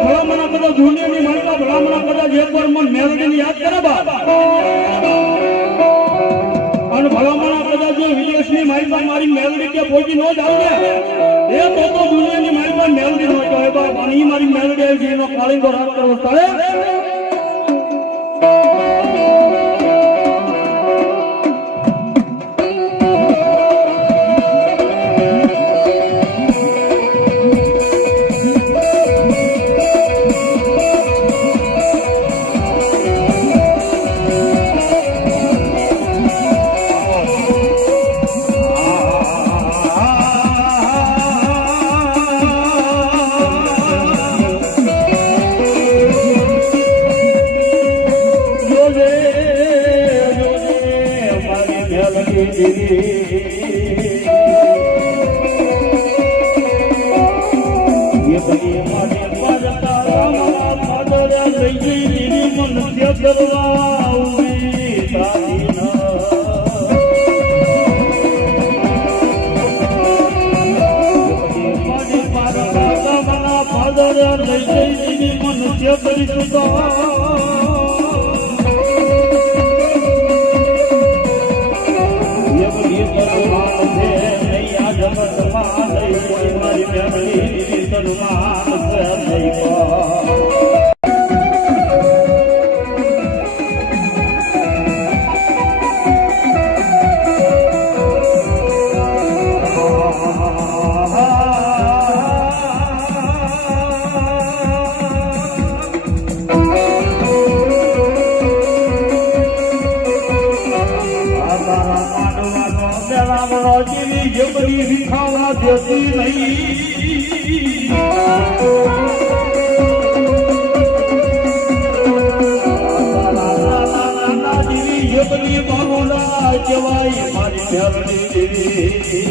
ભલામણા કદાચ દુનિયાની મારી બા ભલામણા કદાચ એક વાર મન મેળવીને યાદ કરે બા. અને ભલામણા કદાચ જો વિદેશની મારી પાસે મારી મેલડી કે પહોંચી નો ને, એ તો તો દુનિયાની મારી પાસે મેલડી ન કહેવાય બા પણ ઈ મારી મેલડી આવી છે, એનો કાળીંગો રાગ કરવો પડે કહેવાય મારી મેલડી દેવી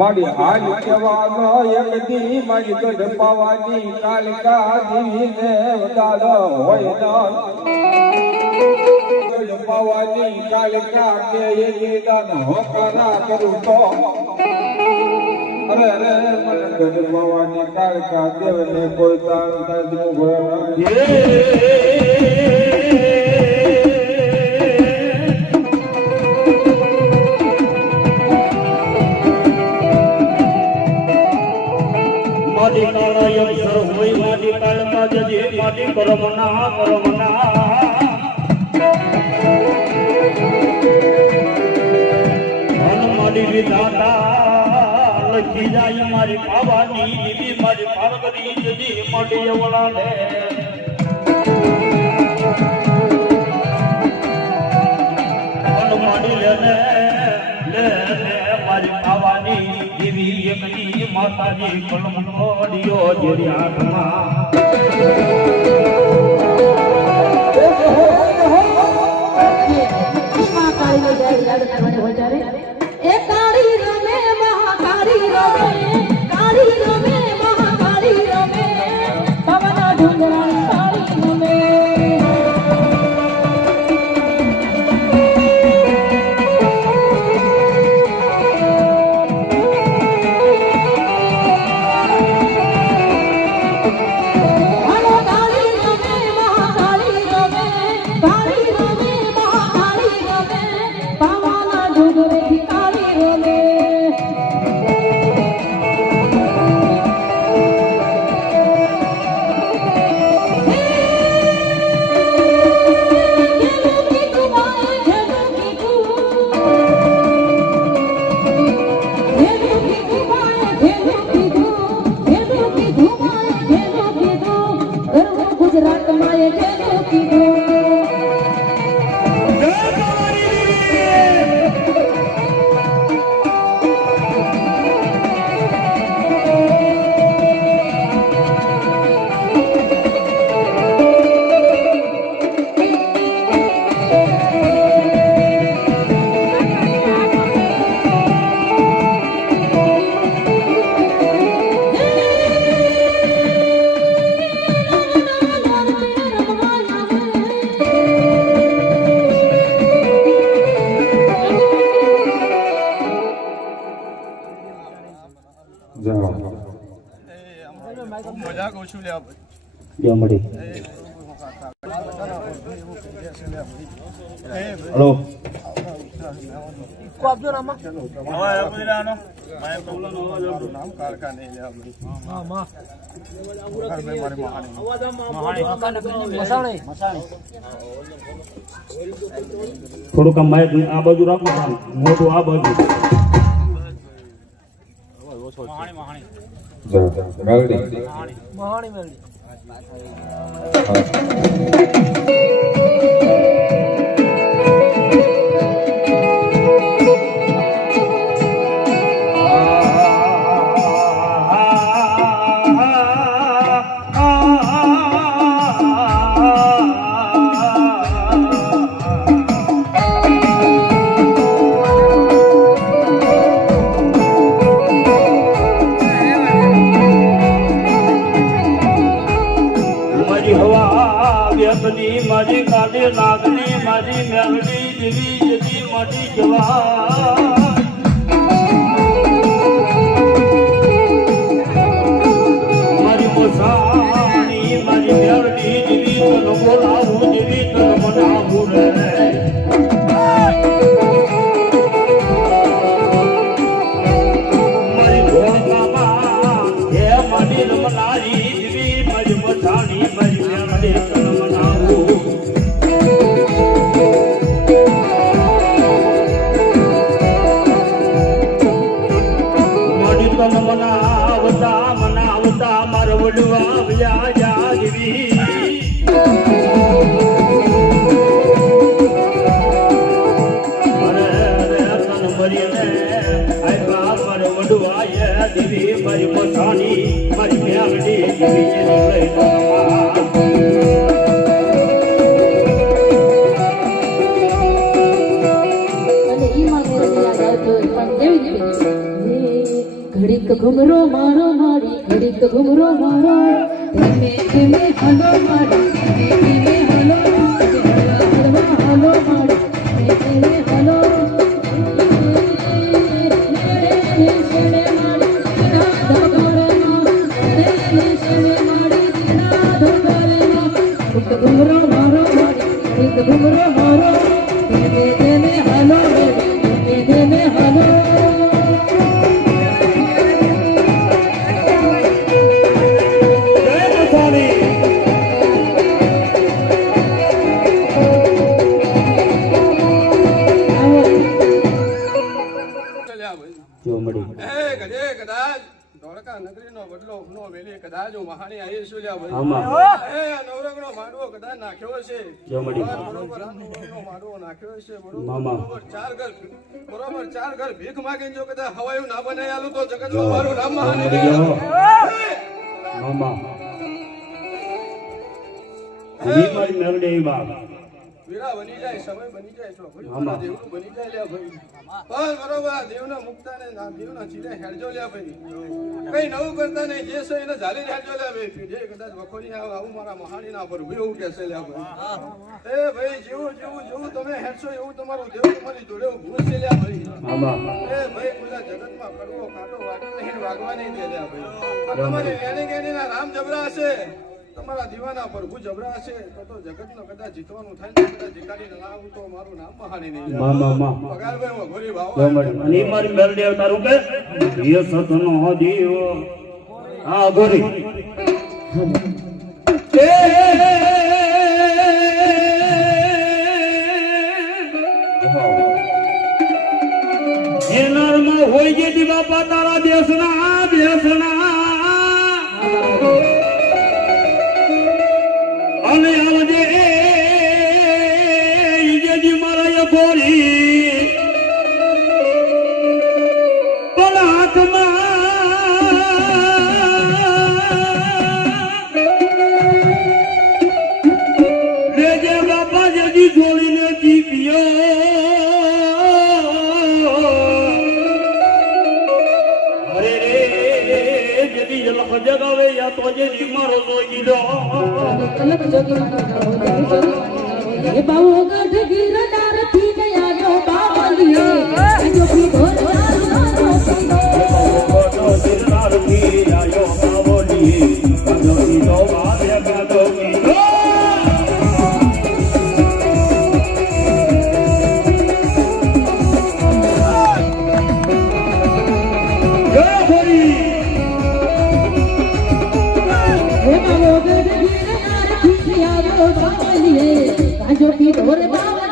મારી હાલ કહેવાનો એક દી મારી ગઢ પાવાની કાલિકા દીવીને વદાલો હોય ન પાવાની કાલકા કે એની દાન હોકારા કરું તો અરે અરે મને ગઢ પાવાની કાલિકા દેવને કોઈ તાણ થાય ઘોડા જજે માટી કરમના કરમના ધન મારી વિધાતા જાય મારી પાવાની દીદી મારી પાર્વતી જજી માટી એવડા લે લેને લે મારી પાવાની દેવી એકની માતાજી કલમ નોડિયો જેરી હાથમાં એ હવે આપણે આનો મારે તો નામ કારકા નહીં લે આપણે. કારભાઈ મારી મહાણી. થોડુંક આમ માઇક આ બાજુ રાખો આમ મોટું આ બાજુ. મહાણી મહાણી મહાણી મારી વ્યસની મારી કાલે નાગની મારી મેલડી જેવી જતી મારી જવા. મરીને આયવા પર વડવાય દેવી મારી મેળડી દેવી ઘડીક ઘુમરો મારો મારી ઘડીક ઘુમરો મારો ધીમે ધીમે હલો મારી બરોબર ચાર ઘર બરોબર ચાર ઘર ભીખ માગીને જો કદાચ હવાયું ના બનાવી આલું તો જગતમાં મારું નામ મહાની મારી મેલડી બાપ. વીરા બની જાય સમય બની જાય છો દેવનું બની જાય લ્યા ભાઈ. બસ બરોબર દેવના મુક્તા ને દેવના ચીરે હેડજો લ્યા ભાઈ. કઈ નવું કરતા નહીં જે છે એને ઝાલી હેડજો લ્યા ભાઈ. જે કદાચ વખોડી આવે આવું મારા મહાણી ના પર એવું કહેશે લ્યા ભાઈ. એ ભાઈ જેવું જેવું જેવું તમે હેડશો એવું તમારું દેવ તમારી જોડે ઊભું છે લ્યા ભાઈ. એ ભાઈ બધા જગતમાં કડવો કાંટો વાગી નહીં વાગવા નહીં દે લ્યા ભાઈ. તમારી તમારી ગેણી ના રામ જબરા હશે. તમારા દીવાના પ્રભુ જબરા છે તો તો જગતનો કદાચ જીતવાનું થાય ને કદાચ જીતાડી ના આવું તો મારું નામ મહાની નહીં મા મા મા પગારભાઈ વઘોરી ભાવ જો મળી અને મારી મેલડી તારું કે યે સતનો દીવ હા ગોરી એ નરમાં હોય જે દીવા તારા દેશના દેશના જોડીને જીવ્યો અરે રે જેથી જલખ જગાવે યા તો જે મારો જોઈ દીધો કલક જગાવે એ બાવો ગઢ ગિરનારથી ગયા આવ્યો બાવલીએ જો પી ઘોર મારો કોટો સિરનાર કી આયો બાવલી કાદો કીધો બાવો ગઢ ગીરનારથી ને આવ્યો બાવલીએ આજો પી ઘોર બાવલા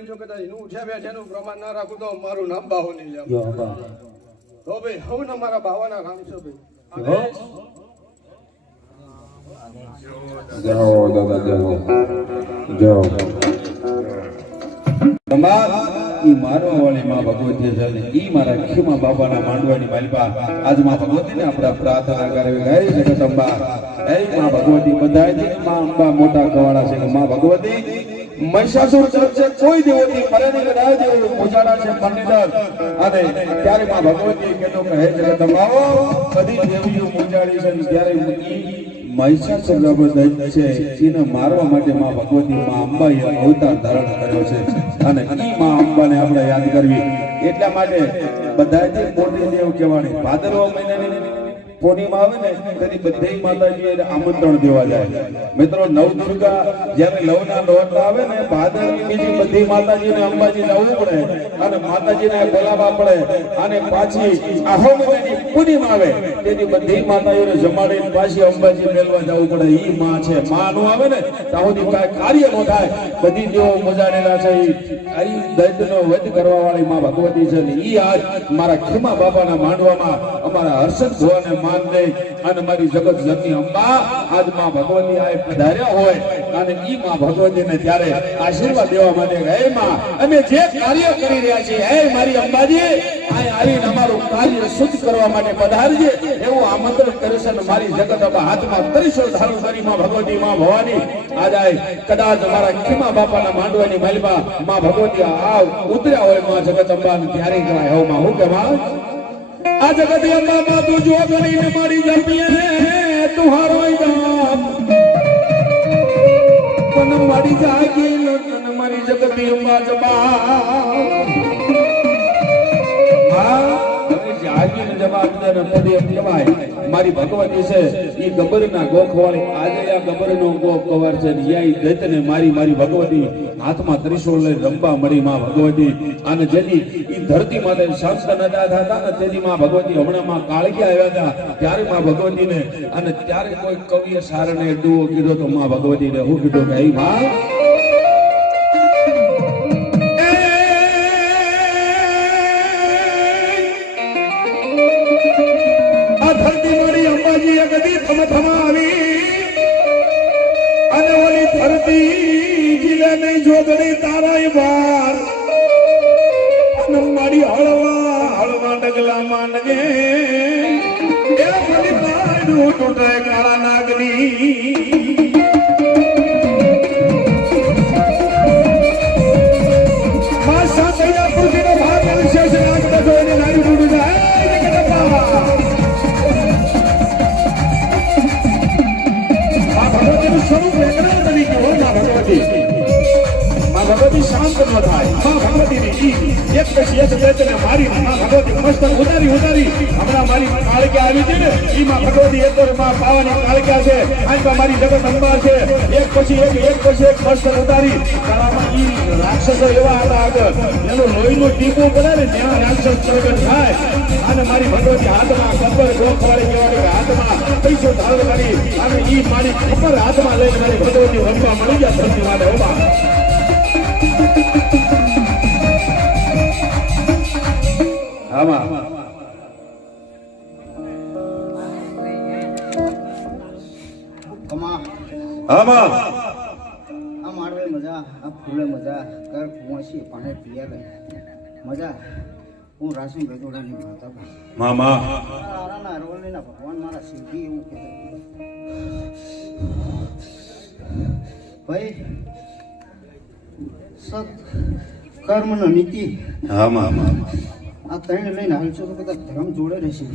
કરીને જો કદાચ એનું ઉઠ્યા બેઠાનું પ્રમાણ ના રાખું તો મારું નામ બાહુ. નહીં તો ભાઈ હું ને મારા બાવાના છે ભાઈ. જાઓ દાદા જાઓ. જાઓ. તમાર ઈ મારવા વાળી માં ભગવતી છે ને ઈ મારા ખીમા બાબાના માંડવાની માલિકા. આજમાં ભગવતીને આપણે પ્રાર્થના કરવી ગઈ હે માં ભગવતી. બધાયમાં અંબા મોટા કવાળા છે. માં ભગવતી. મહિષાસુર ચર્ચે કોઈ દેવોથી મરેની કરાય દેવું પૂજાડા છે પંડિતર અને ત્યારે માં ભગવતી કહેતો કે, હે જગદંબાઓ બધી દેવીઓ પૂજાડી છે ત્યારે મહિષાસુર મારવા માટે માં ભગવતી માં અંબાએ અવતાર ધારણ કર્યો છે. અને ઈ માં અંબાને આપણે યાદ કરવી. એટલા માટે બધા જે મોટી દેવ કહેવાની. પૂર્ણિમા આવે ને ત્યારે બધી માતાજીઓને આમંત્રણ દેવા જાય. મિત્રો, નવદુર્ગા જ્યારે નવના નોરતા આવે ને, ભાદરવી બીજી બધી માતાજીને અંબાજી જવું પડે અને માતાજીને બોલાવવા પડે અને પાછી આહો પૂર્ણિમા આવે, તેની બધી માતાજીઓને જમાડીને પાછી અંબાજી મેળવા જવું પડે. ઈ માં છે, માં નું આવે ને સુધી કાંઈ કાર્ય નો થાય. બધી જેવો મજાડેલા છે, ઈ દૈત્યનો વધ કરવા વાળી માં ભગવતી છે ને, ઈ આજ મારા ખીમા બાપાના માંડવામાં, અમારા હર્ષદ ભુવાને માન દે અને મારી જગત જતી અંબા આજમાં ભગવતી આ પધાર્યા હોય. અને ઈ માં ભગવતીને ત્યારે આશીર્વાદ દેવા માટે હે માં, અમે જે કાર્ય કરી રહ્યા છીએ, હે મારી અંબાજી આવીને અમારું કાર્ય શુદ્ધ કરવા માટે પધારજે. એવું આમંત્રણ કરે અને મારી જગત અંબા હાથમાં ત્રિશૂળ ધારણ કરી માં ભગવતી માં ભવાની. આજ કદાચ મારા ખીમા બાપાના માંડવાની માલિકા માં ભગવતી આ ઉતર્યા હોયમાં જગત અંબા ત્યારે કહેવાય, હો માં, હું કે આ જગત અંબા માં તું જો કરીને મારી જમીએ તુહારો ગામ પણ મારી જાગી લગન મારી અંબા જબા હા અને જેની ધરતી માતે શાંત હતા ને તેની માં ભગવતી હમણાં માં કાળકી આવ્યા હતા, ત્યારે માં ભગવતીને, અને ત્યારે કોઈ કવિએ ડુઓ કીધો તો માં ભગવતીને હું કીધું કે જોગણી તારાય બાર અને મારી હળવા હળવા ડગલા માંડગે એ મારી પાડું તૂટે કાળા નાગની. શાંત ન થાય. મા ભગવતીની એક પછી એક ચેતને મારી ભગવતી મસ્તક ઉતારી ઉતારી. હમણાં મારી કાળક્યા આવી છે ને, ઈ ભગવતી એક માં પાવાની કાળક્યા છે. આંખમાં મારી જગત અંબા છે. એક પછી એક એક પછી એક મસ્તક ઉતારી. રાક્ષસો એવા હતા આગળ. એનું લોહીનું ટીપું કરે ને ત્યાં રાક્ષસ પ્રગટ થાય. અને મારી ભગવતી હાથમાં કબર ગોખવાળી કહેવાય કે હાથમાં પૈસો ધારણ કરી. અને ઈ મારી કબર હાથમાં લઈને મારી ભગવતી વનમાં મળી ગયા ધરતી માટે હોવા આમાં. આમાં. આ માળવે મજા આ ફૂલે મજા. કર કુંવસી પાણી પિયા મજા. હું રાસી બેદોડાની માતા મામા. આરાના અરવલ્લીના ભગવાન મારા શિવજી એવું કહેતા. ભાઈ સત કર્મ નીતિ આમાં આ ત્રણ લઈને હાલશો તો બધા ધર્મ જોડે રહેશે.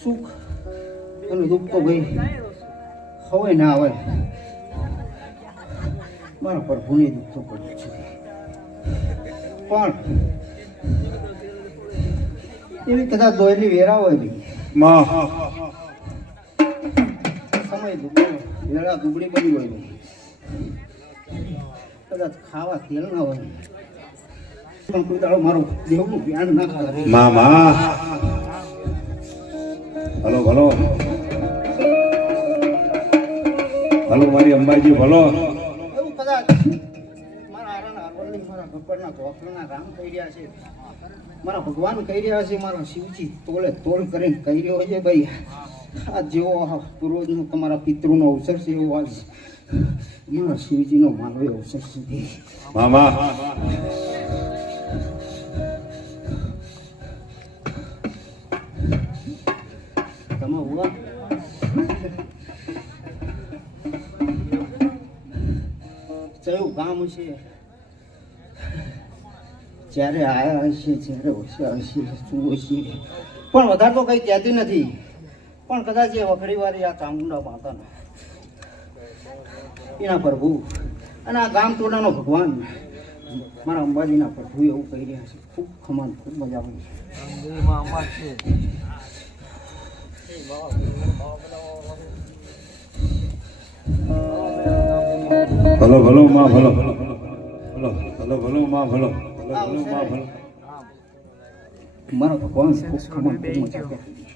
સુખ અને દુઃખ તો ભાઈ હવે ના આવે. મારા પ્રભુને દુઃખ તો પડ્યું છે. પણ એવી કદાચ દોયલી વેરા હોયમાં. સમય વેળા દુબળી બની હોય કદાચ ખાવા તેલ ના હોય. પણ કોઈ દાડો મારો દેવનું જ્ઞાન ના ખાવા મામા હલો ભલો હલો મારી અંબાજી ભલો એવું કદાચ મારા આરાના અરવલ્લી મારા ગબ્બરના ચોકના રામ કહી રહ્યા છે. મારા ભગવાન કહી રહ્યા છે મારા શિવજી તોલે તોલ કરીને કહી રહ્યો છે ભાઈ. આ જેવો પૂર્વજનો તમારા પિતૃનો અવસર છે એવો આજ મારા શિવજીનો માનવીય અવસર છે. મામા. તમે ઉવા કયું કામ છે જ્યારે આયા હશે જ્યારે હશે શું હશે? પણ વધારે તો કંઈ કહેતી નથી. પણ કદાચ એ વખડી વાળી આ ચામુંડા માતાના. એના પ્રભુ અને આ ગામ તોડાનો ભગવાન. મારા અંબાજીના પ્રભુ એવું કહી રહ્યા છે. ખૂબ ખમાન ખૂબ મજા આવી ભલો ભલો માં ભલો ભલો ભલો. ભલો ભલો માં ભલો. ભલો ભલો માં ભલો. મારા ભગવાન ખૂબ ખમાન ખૂબ મજા કરી.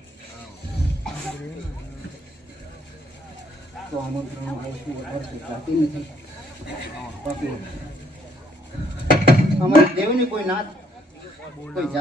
તો આમંત્રણ આવશું નથી. બાકી અમારી દેવની કોઈ નાથ કોઈ જાત